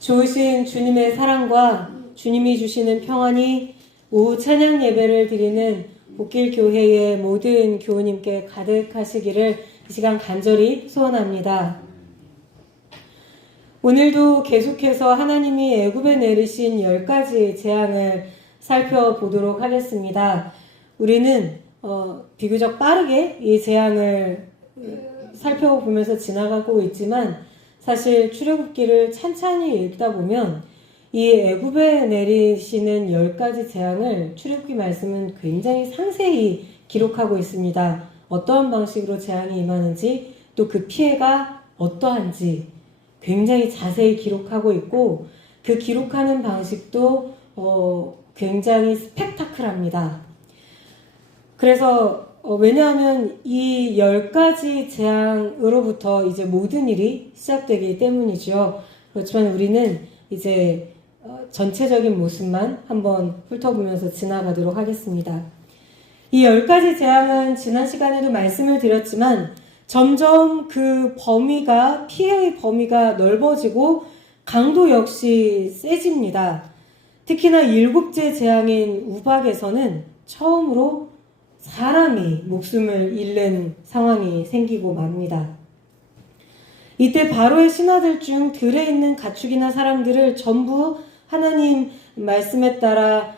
좋으신 주님의 사랑과 주님이 주시는 평안이 오후 찬양 예배를 드리는 복길교회의 모든 교우님께 가득하시기를 이 시간 간절히 소원합니다. 오늘도 계속해서 하나님이 애굽에 내리신 10가지 재앙을 살펴보도록 하겠습니다. 우리는 비교적 빠르게 이 재앙을 살펴보면서 지나가고 있지만 사실 출애굽기를 찬찬히 읽다 보면 이 애굽에 내리시는 10가지 재앙을 출애굽기 말씀은 굉장히 상세히 기록하고 있습니다. 어떠한 방식으로 재앙이 임하는지 또 그 피해가 어떠한지 굉장히 자세히 기록하고 있고 그 기록하는 방식도 굉장히 스펙타클합니다. 그래서 왜냐하면 이 10가지 재앙으로부터 이제 모든 일이 시작되기 때문이죠. 그렇지만 우리는 이제 전체적인 모습만 한번 훑어보면서 지나가도록 하겠습니다. 이 10가지 재앙은 지난 시간에도 말씀을 드렸지만 점점 그 범위가, 피해의 범위가 넓어지고 강도 역시 세집니다. 특히나 7째 재앙인 우박에서는 처음으로 사람이 목숨을 잃는 상황이 생기고 맙니다. 이때 바로의 신하들 중 들에 있는 가축이나 사람들을 전부 하나님 말씀에 따라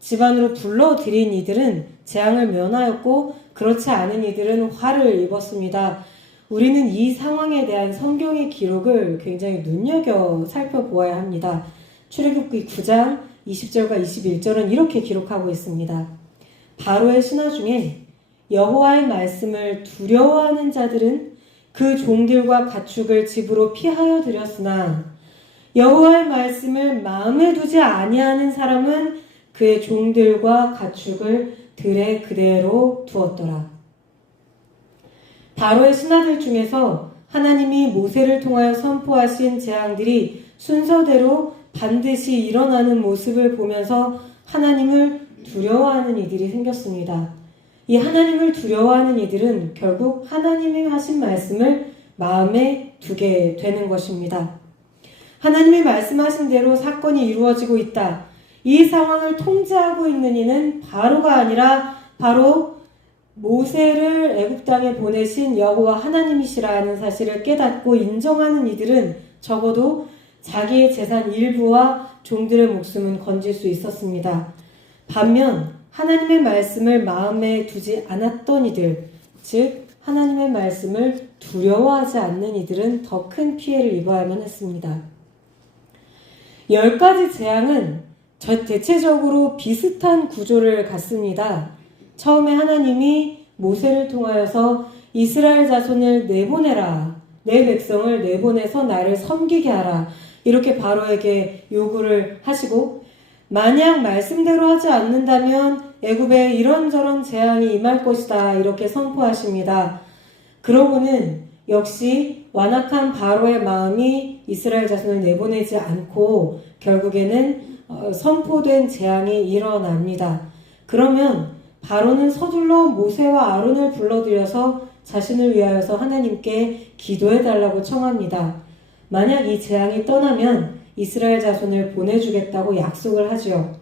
집안으로 불러들인 이들은 재앙을 면하였고 그렇지 않은 이들은 화를 입었습니다. 우리는 이 상황에 대한 성경의 기록을 굉장히 눈여겨 살펴보아야 합니다. 출애굽기 9장 20절과 21절은 이렇게 기록하고 있습니다. 바로의 신하 중에 여호와의 말씀을 두려워하는 자들은 그 종들과 가축을 집으로 피하여 들였으나 여호와의 말씀을 마음에 두지 아니하는 사람은 그의 종들과 가축을 들에 그대로 두었더라. 바로의 신하들 중에서 하나님이 모세를 통하여 선포하신 재앙들이 순서대로 반드시 일어나는 모습을 보면서 하나님을 두려워하는 이들이 생겼습니다. 이 하나님을 두려워하는 이들은 결국 하나님이 하신 말씀을 마음에 두게 되는 것입니다. 하나님이 말씀하신 대로 사건이 이루어지고 있다. 이 상황을 통제하고 있는 이는 바로가 아니라 바로 모세를 애굽 땅에 보내신 여호와 하나님이시라는 사실을 깨닫고 인정하는 이들은 적어도 자기의 재산 일부와 종들의 목숨은 건질 수 있었습니다. 반면 하나님의 말씀을 마음에 두지 않았던 이들, 즉 하나님의 말씀을 두려워하지 않는 이들은 더 큰 피해를 입어야만 했습니다. 10가지 재앙은 대체적으로 비슷한 구조를 갖습니다. 처음에 하나님이 모세를 통하여서 이스라엘 자손을 내보내라, 내 백성을 내보내서 나를 섬기게 하라, 이렇게 바로에게 요구를 하시고 만약 말씀대로 하지 않는다면 애굽에 이런저런 재앙이 임할 것이다, 이렇게 선포하십니다. 그러고는 역시 완악한 바로의 마음이 이스라엘 자손을 내보내지 않고 결국에는 선포된 재앙이 일어납니다. 그러면 바로는 서둘러 모세와 아론을 불러들여서 자신을 위하여서 하나님께 기도해달라고 청합니다. 만약 이 재앙이 떠나면 이스라엘 자손을 보내주겠다고 약속을 하죠.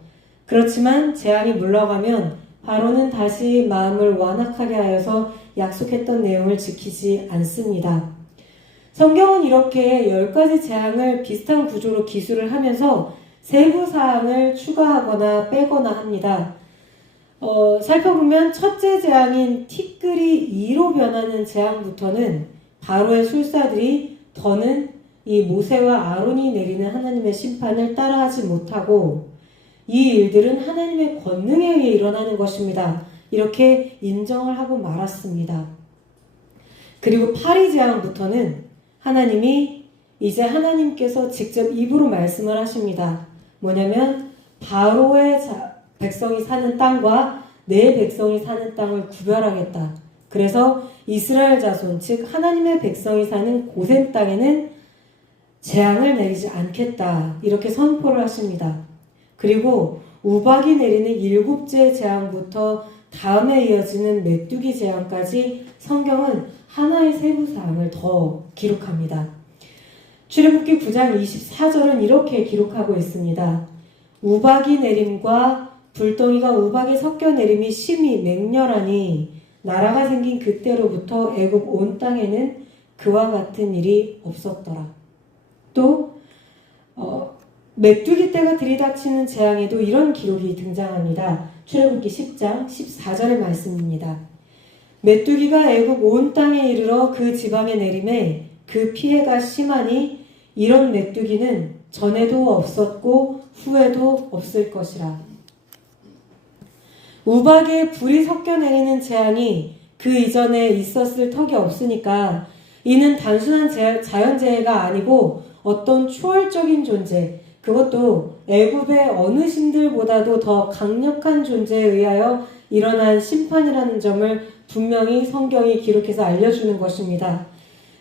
그렇지만 재앙이 물러가면 바로는 다시 마음을 완악하게 하여서 약속했던 내용을 지키지 않습니다. 성경은 이렇게 10가지 재앙을 비슷한 구조로 기술을 하면서 세부 사항을 추가하거나 빼거나 합니다. 살펴보면 첫째 재앙인 티끌이 2로 변하는 재앙부터는 바로의 술사들이 더는 이 모세와 아론이 내리는 하나님의 심판을 따라하지 못하고 이 일들은 하나님의 권능에 의해 일어나는 것입니다. 이렇게 인정을 하고 말았습니다. 그리고 파리 재앙부터는 하나님이 이제 하나님께서 직접 입으로 말씀을 하십니다. 뭐냐면 바로의 백성이 사는 땅과 내 백성이 사는 땅을 구별하겠다. 그래서 이스라엘 자손, 즉 하나님의 백성이 사는 고센 땅에는 재앙을 내리지 않겠다, 이렇게 선포를 하십니다. 그리고 우박이 내리는 7째 재앙부터 다음에 이어지는 메뚜기 재앙까지 성경은 하나의 세부 사항을 더 기록합니다. 출애굽기 9장 24절은 이렇게 기록하고 있습니다. 우박이 내림과 불덩이가 우박에 섞여 내림이 심히 맹렬하니 나라가 생긴 그때로부터 애굽 온 땅에는 그와 같은 일이 없었더라. 또 메뚜기 떼가 들이닥치는 재앙에도 이런 기록이 등장합니다. 출애굽기 10장 14절의 말씀입니다. 메뚜기가 애굽 온 땅에 이르러 그 지방에 내림에 그 피해가 심하니 이런 메뚜기는 전에도 없었고 후에도 없을 것이라. 우박에 불이 섞여 내리는 재앙이 그 이전에 있었을 턱이 없으니까 이는 단순한 자연재해가 아니고 어떤 초월적인 존재, 그것도 애굽의 어느 신들보다도 더 강력한 존재에 의하여 일어난 심판이라는 점을 분명히 성경이 기록해서 알려주는 것입니다.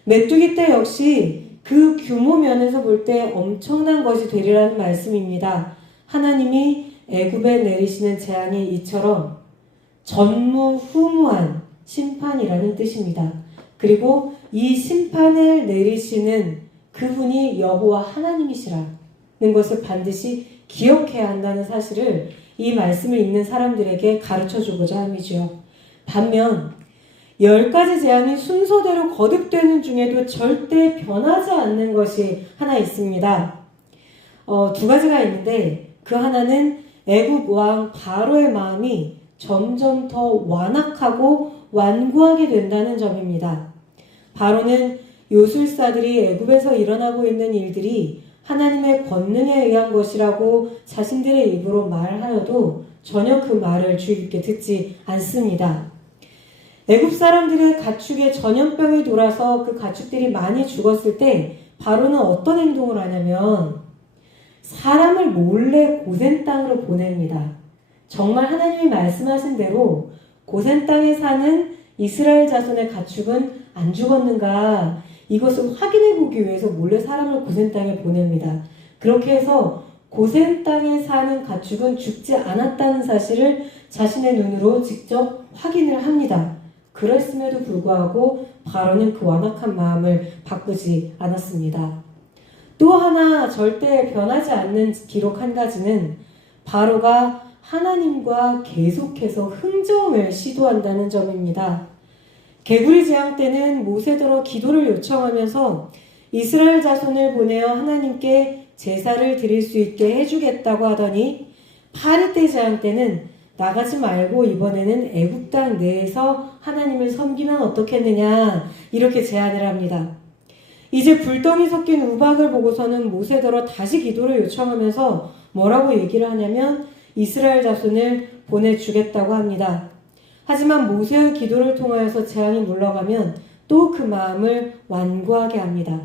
메뚜기 떼 역시 그 규모 면에서 볼 때 엄청난 것이 되리라는 말씀입니다. 하나님이 애굽에 내리시는 재앙이 이처럼 전무후무한 심판이라는 뜻입니다. 그리고 이 심판을 내리시는 그분이 여호와 하나님이시라는 것을 반드시 기억해야 한다는 사실을 이 말씀을 읽는 사람들에게 가르쳐주고자 함이죠. 반면 10가지 재앙이 순서대로 거듭되는 중에도 절대 변하지 않는 것이 하나 있습니다. 두 가지가 있는데 그 하나는 애굽 왕 바로의 마음이 점점 더 완악하고 완고하게 된다는 점입니다. 바로는 요술사들이 애굽에서 일어나고 있는 일들이 하나님의 권능에 의한 것이라고 자신들의 입으로 말하여도 전혀 그 말을 주의 깊게 듣지 않습니다. 애굽 사람들의 가축에 전염병이 돌아서 그 가축들이 많이 죽었을 때 바로는 어떤 행동을 하냐면 사람을 몰래 고센 땅으로 보냅니다. 정말 하나님이 말씀하신 대로 고센 땅에 사는 이스라엘 자손의 가축은 안 죽었는가, 이것을 확인해 보기 위해서 몰래 사람을 고센 땅에 보냅니다. 그렇게 해서 고센 땅에 사는 가축은 죽지 않았다는 사실을 자신의 눈으로 직접 확인을 합니다. 그랬음에도 불구하고 바로는 그 완악한 마음을 바꾸지 않았습니다. 또 하나 절대 변하지 않는 기록 한 가지는 바로가 하나님과 계속해서 흥정을 시도한다는 점입니다. 개구리 재앙 때는 모세더러 기도를 요청하면서 이스라엘 자손을 보내어 하나님께 제사를 드릴 수 있게 해주겠다고 하더니 파리 때 재앙 때는 나가지 말고 이번에는 애굽 땅 내에서 하나님을 섬기면 어떻겠느냐, 이렇게 제안을 합니다. 이제 불덩이 섞인 우박을 보고서는 모세더러 다시 기도를 요청하면서 뭐라고 얘기를 하냐면 이스라엘 자손을 보내주겠다고 합니다. 하지만 모세의 기도를 통하여서 재앙이 물러가면 또 그 마음을 완고하게 합니다.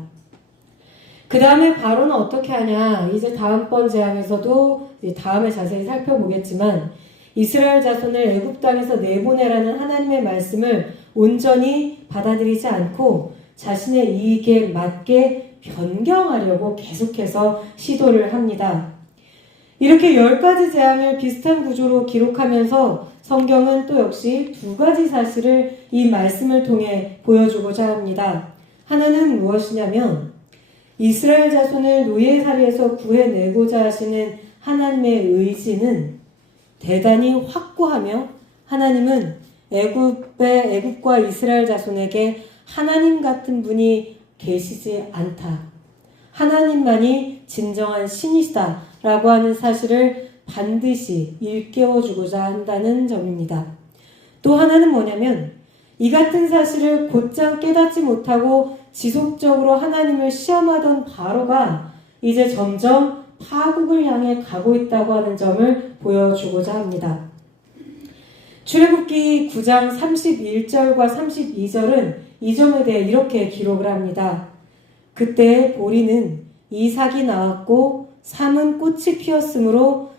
그 다음에 바로는 어떻게 하냐, 이제 다음번 재앙에서도 다음에 자세히 살펴보겠지만 이스라엘 자손을 애굽 땅에서 내보내라는 하나님의 말씀을 온전히 받아들이지 않고 자신의 이익에 맞게 변경하려고 계속해서 시도를 합니다. 이렇게 10가지 재앙을 비슷한 구조로 기록하면서 성경은 또 역시 두 가지 사실을 이 말씀을 통해 보여주고자 합니다. 하나는 무엇이냐면 이스라엘 자손을 노예살이에서 구해내고자 하시는 하나님의 의지는 대단히 확고하며 하나님은 애굽과 이스라엘 자손에게 하나님 같은 분이 계시지 않다, 하나님만이 진정한 신이시다 라고 하는 사실을 반드시 일깨워주고자 한다는 점입니다. 또 하나는 뭐냐면 이 같은 사실을 곧장 깨닫지 못하고 지속적으로 하나님을 시험하던 바로가 이제 점점 파국을 향해 가고 있다고 하는 점을 보여주고자 합니다. 출애굽기 9장 31절과 32절은 이 점에 대해 이렇게 기록을 합니다. 그때 보리는 이삭이 나왔고 삼은 꽃이 피었으므로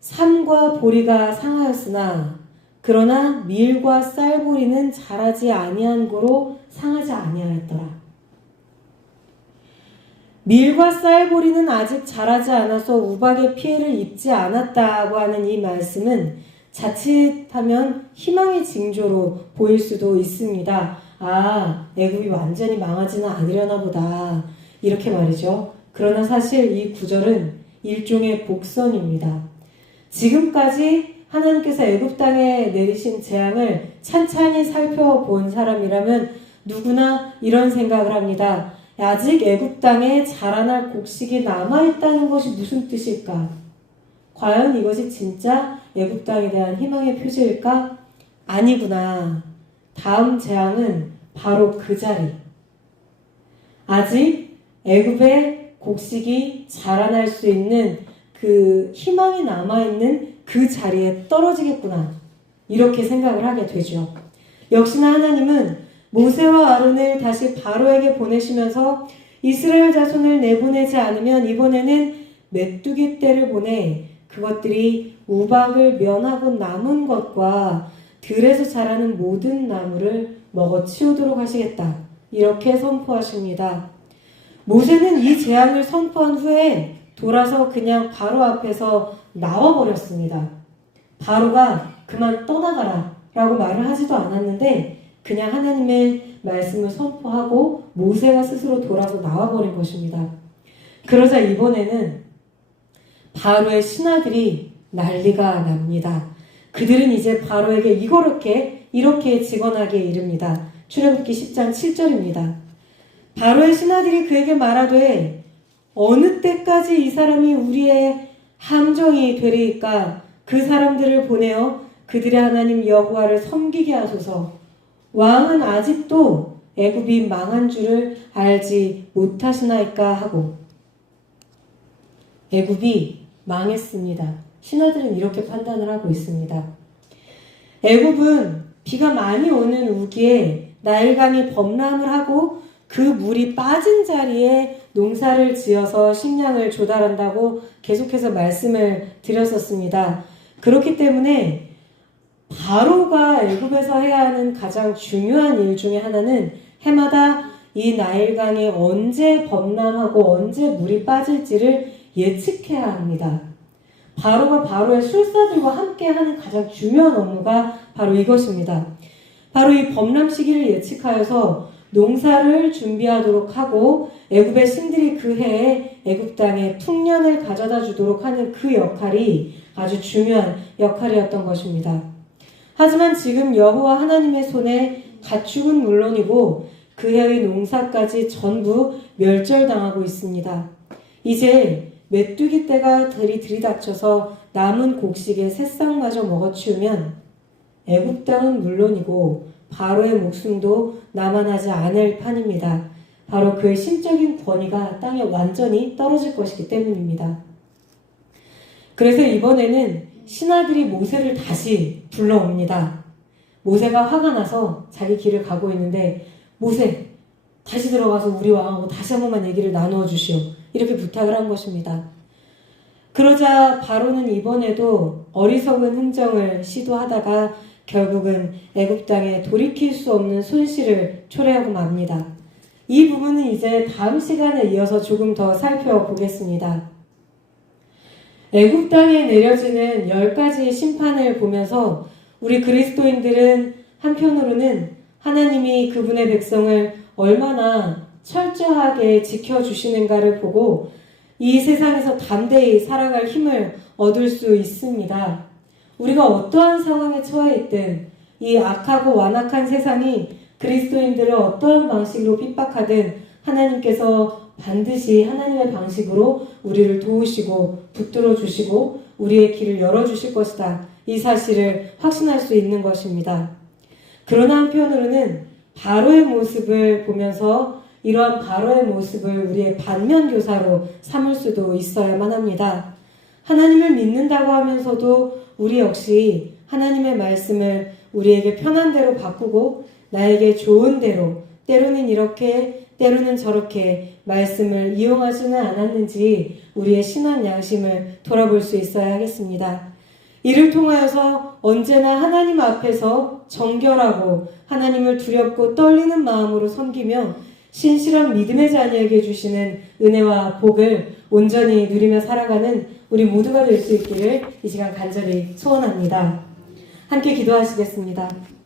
삼과 보리가 상하였으나 그러나 밀과 쌀보리는 자라지 아니한 고로 상하지 아니하였더라. 밀과 쌀보리는 아직 자라지 않아서 우박의 피해를 입지 않았다고 하는 이 말씀은 자칫하면 희망의 징조로 보일 수도 있습니다. 애굽이 완전히 망하지는 않으려나 보다. 이렇게 말이죠. 그러나 사실 이 구절은 일종의 복선입니다. 지금까지 하나님께서 애굽 땅에 내리신 재앙을 찬찬히 살펴본 사람이라면 누구나 이런 생각을 합니다. 아직 애굽 땅에 자라날 곡식이 남아있다는 것이 무슨 뜻일까? 과연 이것이 진짜 애굽 땅에 대한 희망의 표시일까? 아니구나. 다음 재앙은 바로 그 자리. 아직 애굽의 곡식이 자라날 수 있는 그 희망이 남아있는 그 자리에 떨어지겠구나. 이렇게 생각을 하게 되죠. 역시나 하나님은 모세와 아론을 다시 바로에게 보내시면서 이스라엘 자손을 내보내지 않으면 이번에는 메뚜기 떼를 보내 그것들이 우박을 면하고 남은 것과 들에서 자라는 모든 나무를 먹어치우도록 하시겠다. 이렇게 선포하십니다. 모세는 이 재앙을 선포한 후에 돌아서 그냥 바로 앞에서 나와버렸습니다. 바로가 그만 떠나가라 라고 말을 하지도 않았는데 그냥 하나님의 말씀을 선포하고 모세가 스스로 돌아서 나와버린 것입니다. 그러자 이번에는 바로의 신하들이 난리가 납니다. 그들은 이제 바로에게 이렇게 직언하게 이릅니다. 출애굽기 10장 7절입니다. 바로의 신하들이 그에게 말하되 어느 때까지 이 사람이 우리의 함정이 되리이까? 그 사람들을 보내어 그들의 하나님 여호와를 섬기게 하소서. 왕은 아직도 애굽이 망한 줄을 알지 못하시나이까 하고. 애굽이 망했습니다. 신하들은 이렇게 판단을 하고 있습니다. 애굽은 비가 많이 오는 우기에 나일강이 범람을 하고 그 물이 빠진 자리에 농사를 지어서 식량을 조달한다고 계속해서 말씀을 드렸었습니다. 그렇기 때문에 바로가 애굽에서 해야 하는 가장 중요한 일 중에 하나는 해마다 이 나일강이 언제 범람하고 언제 물이 빠질지를 예측해야 합니다. 바로가 바로의 술사들과 함께하는 가장 중요한 업무가 바로 이것입니다. 바로 이 범람 시기를 예측하여서 농사를 준비하도록 하고 애굽의 신들이 그 해에 애굽 땅에 풍년을 가져다 주도록 하는 그 역할이 아주 중요한 역할이었던 것입니다. 하지만 지금 여호와 하나님의 손에 가축은 물론이고 그 해의 농사까지 전부 멸절당하고 있습니다. 이제 메뚜기 떼가 들이닥쳐서 남은 곡식의 새싹마저 먹어치우면 애굽 땅은 물론이고 바로의 목숨도 남아나지 않을 판입니다. 바로 그의 신적인 권위가 땅에 완전히 떨어질 것이기 때문입니다. 그래서 이번에는 신하들이 모세를 다시 불러옵니다. 모세가 화가 나서 자기 길을 가고 있는데 모세 다시 들어가서 우리 왕하고 다시 한 번만 얘기를 나누어 주시오. 이렇게 부탁을 한 것입니다. 그러자 바로는 이번에도 어리석은 흥정을 시도하다가 결국은 애굽 땅에 돌이킬 수 없는 손실을 초래하고 맙니다. 이 부분은 이제 다음 시간에 이어서 조금 더 살펴보겠습니다. 애굽 땅에 내려지는 10가지의 심판을 보면서 우리 그리스도인들은 한편으로는 하나님이 그분의 백성을 얼마나 철저하게 지켜주시는가를 보고 이 세상에서 담대히 살아갈 힘을 얻을 수 있습니다. 우리가 어떠한 상황에 처해 있든 이 악하고 완악한 세상이 그리스도인들을 어떠한 방식으로 핍박하든 하나님께서 반드시 하나님의 방식으로 우리를 도우시고 붙들어 주시고 우리의 길을 열어주실 것이다. 이 사실을 확신할 수 있는 것입니다. 그러나 한편으로는 바로의 모습을 보면서 이러한 바로의 모습을 우리의 반면교사로 삼을 수도 있어야만 합니다. 하나님을 믿는다고 하면서도 우리 역시 하나님의 말씀을 우리에게 편한 대로 바꾸고 나에게 좋은 대로 때로는 이렇게 때로는 저렇게 말씀을 이용하지는 않았는지 우리의 신앙 양심을 돌아볼 수 있어야 하겠습니다. 이를 통하여서 언제나 하나님 앞에서 정결하고 하나님을 두렵고 떨리는 마음으로 섬기며 신실한 믿음의 자녀에게 주시는 은혜와 복을 온전히 누리며 살아가는 우리 모두가 될 수 있기를 이 시간 간절히 소원합니다. 함께 기도하시겠습니다.